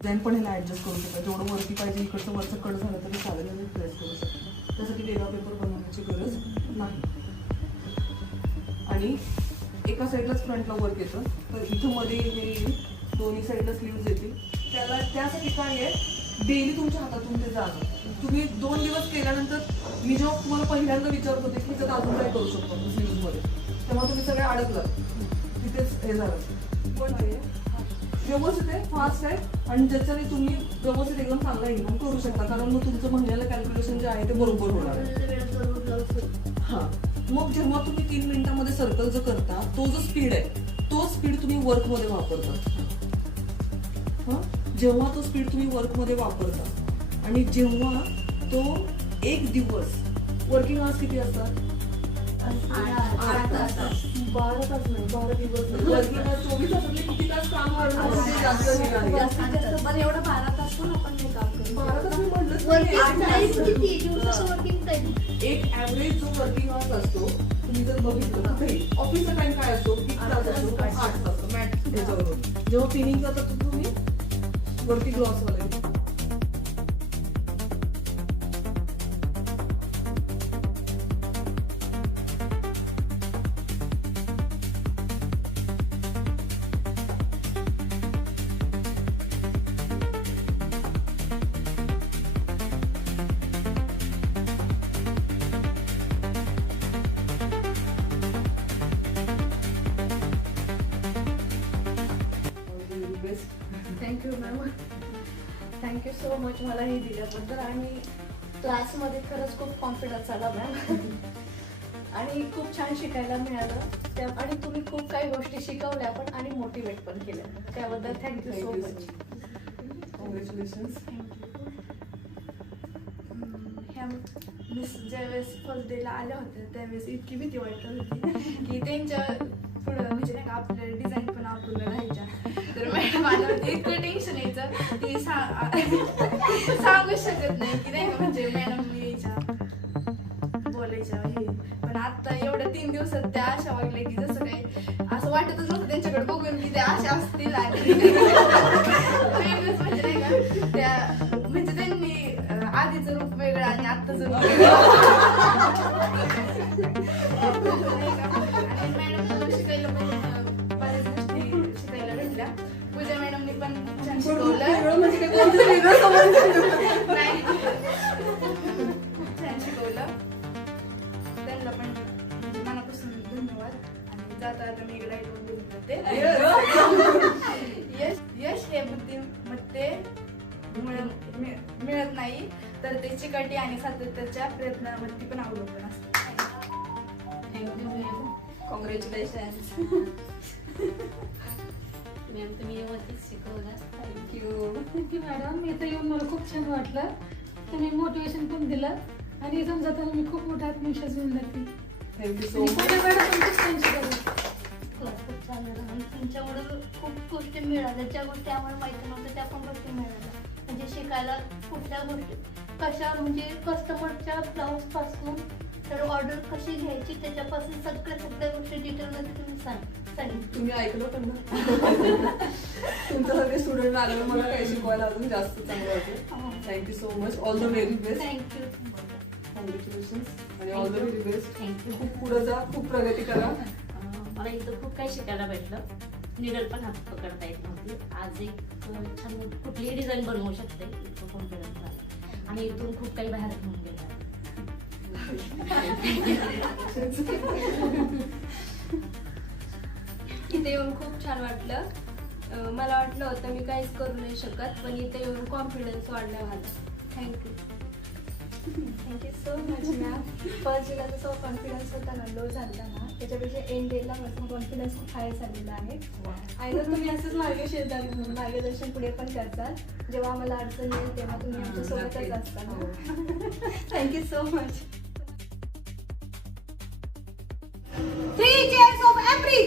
Design पण ह्याला adjust करू शकता. जेवढं वरती पाहिजे इकडचं वरचं कट झालं तरी चालेल आणि प्रेस करू शकता. त्यासाठी वेगळा पेपर बनवण्याची गरज नाही. आणि एका साईडलाच फ्रंटला वर्क येतं, तर इथं मध्ये हे येईल, दोन्ही साईडला स्लीव्ज येतील. त्याला त्यासाठी काय आहे, डेली तुमच्या हातातून ते जाणं. तुम्ही 2 दिवस केल्यानंतर मी जेव्हा तुम्हाला पहिल्यांदा विचारत होते की त्यात अजून काय करू शकतो स्लीव्जमध्ये, तेव्हा तुम्ही सगळे अडकलात, तिथेच हे झालं. पण ते व्यवस्थित आहे, फास्ट आहे आणि ज्याच्याने तुम्ही व्यवस्थित एकदम चांगला इन्कम करू शकता. कारण मग तुमचं महिन्याला कॅल्क्युलेशन जे आहे ते बरोबर होणार आहे. हां, मग जेव्हा तुम्ही 3 मिनिटांमध्ये सर्कल जो करता, तो जो स्पीड आहे तो स्पीड तुम्ही वर्कमध्ये वापरता. हां, जेव्हा तो स्पीड तुम्ही वर्कमध्ये वापरता आणि जेव्हा तो 1 दिवस, वर्किंग आवर्स किती असतात? 8 तास. 12 तास नाही, 12 दिवस. वर्किंग आवर्स 24 तासातले किती तास काम करणार? जास्त नाही, जास्तीत जास्त पण एवढं 12 तास पण आपण हे काम करतो. 12 तास मी म्हणलं एक ऍव्हरेज जो वर्किंग आवर्स असतो, तुम्ही जर बघितलं कुठेही ऑफिसचा टाइम काय असतो, 8 तास असतो, 8 तास मॅट ह्याच्यावरून. जेव्हा पिनिंग करता तुम्ही वरती ग्लॉस वाले thank you ma'am, thank you so much मला हे दिल्याबद्दल. आणि क्लासमध्ये खरंच खूप कॉन्फिडन्स आला मॅम आणि खूप छान शिकायला मिळालं त्या. आणि तुम्ही खूप काही गोष्टी शिकवल्या पण आणि मोटिवेट पण केल्या, त्याबद्दल थँक्यू सो मच. कॉंग्रॅच्युलेशन्स. ह्या मिस ज्यावेळेस फर्स्ट डेला आल्या होत्या त्यावेळेस इतकी भीती वाटत होती की त्यांच्या पुढं म्हणजे नाही का आपल्या डिझाईन पण अपूर्ण राहायच्या. तर मॅडम आल्यावरती इतकं टेन्शन यायचं की सांगू शकत नाही की नाही का, म्हणजे मॅडम यायच्या बोलायच्या हे. पण आता एवढ्या 3 दिवसात त्या अशा वागल्या की जसं काही असं वाटतच नव्हतं त्यांच्याकडे बघून की त्या अशा असतील. आणि म्हणजे नाही का त्या म्हणजे त्यांनी आधीचं रूप वेगळं आणि आत्ताचं रूप वेगळं. आणि मॅडम शिकायला पण बऱ्याच गोष्टी शिकायला भेटल्या. पूजा मॅडमनी पण छान शिकवलं. नाही, छान शिकवलं. त्यांना पण म्हणजे मनापासून धन्यवाद. आणि जाता आता मी इकडे ऐकून बोलून जाते. यश हे बुद्धिमत्ते मिळत नाही, तर ते चिकाटी आणि सातत्याच्या प्रयत्नावरती पण अवलंबून असते. Thank you ma'am. कॉंग्रॅच्युलेशन्स मॅम, तुम्ही व्यवस्थित शिकवलं. Thank you madam. इथं येऊन मला खूप छान वाटलं. तुम्ही मोटिवेशन पण दिलं आणि समजताना मी खूप मोठा आत्मविश्वास घेऊन जाते. थँक्यू सो आणि मच. पूजा मॅडम पण खूप छान शिकवलं. क्लास खूप छान झाला आणि तुमच्यामुळे खूप गोष्टी मिळाल्या. ज्या गोष्टी आम्हाला माहिती नव्हत्या त्या पण गोष्टी मिळाल्या. म्हणजे शिकायला कुठल्या गोष्टी कशा, म्हणजे कस्टमरच्या ब्लाऊजपासून तर ऑर्डर कशी घ्यायची त्याच्यापासून सगळ्या गोष्टी डिटेलमध्ये तुम्ही सांगितलं. तुम्ही ऐकलं पण ना, तुमच्यासारखे स्टुडंट आल्यावर मला काही शिकवायला अजून जास्त चांगलं वाटलं. Thank you so much. All the very best. Thank you. Congratulations आणि all the very best. Thank you. खूप पुढे जा, खूप प्रगती करा. मला इथं खूप काही शिकायला भेटलं. निडल पण हात पकडता येत नव्हती. आज एक छान कुठलीही डिझाईन बनवू शकते इतकं कॉन्फिडन्स झालं. आणि इथून खूप काही बाहेर घेऊन गेलं. इथे येऊन खूप छान वाटलं. मला वाटलं होतं मी काहीच करू नाही शकत, पण इथे येऊन कॉन्फिडन्स वाढला माझा. Thank you. Thank you so much ma'am. First डेला जसा कॉन्फिडन्स होता ना, लो झाला ना, त्याच्यापेक्षा एंड डेला माझा कॉन्फिडन्स खूप हाय झालेला आहे. आणि तुम्ही असंच मार्गदर्शन म्हणून मार्गदर्शन पुढे पण करताल. जेव्हा आम्हाला अडचण येईल तेव्हा तुम्ही आमच्या सोबतच असता. Thank you so much. 3 cheers of every